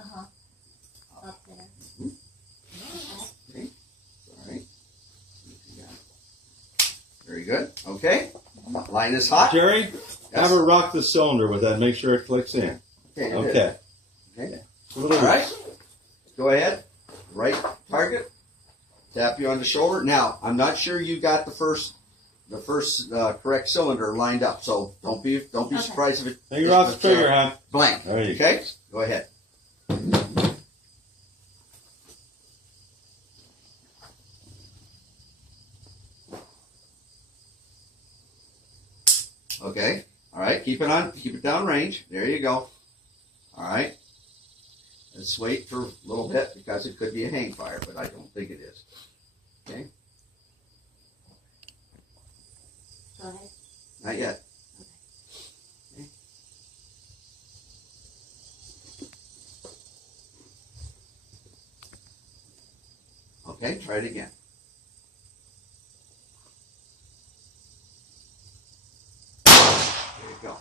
Uh-huh. Up there. Okay. Sorry. Very good. Okay. Line is hot. Jerry, Yes. have her rock the cylinder with that. Make sure it clicks in. Okay. Okay. Okay. All All right. Go ahead. Right target. Tap you on the shoulder. Now, I'm not sure you got the first correct cylinder lined up, so don't be surprised if it. Finger off the trigger, huh? Blank. There you go. Okay. Go ahead. Okay. All right. Keep it on. Keep it down range. There you go. All right. Let's wait for a little bit because it could be a hang fire, but I don't think it is. Okay. Go ahead. Not yet. Okay. Try it again. There you go.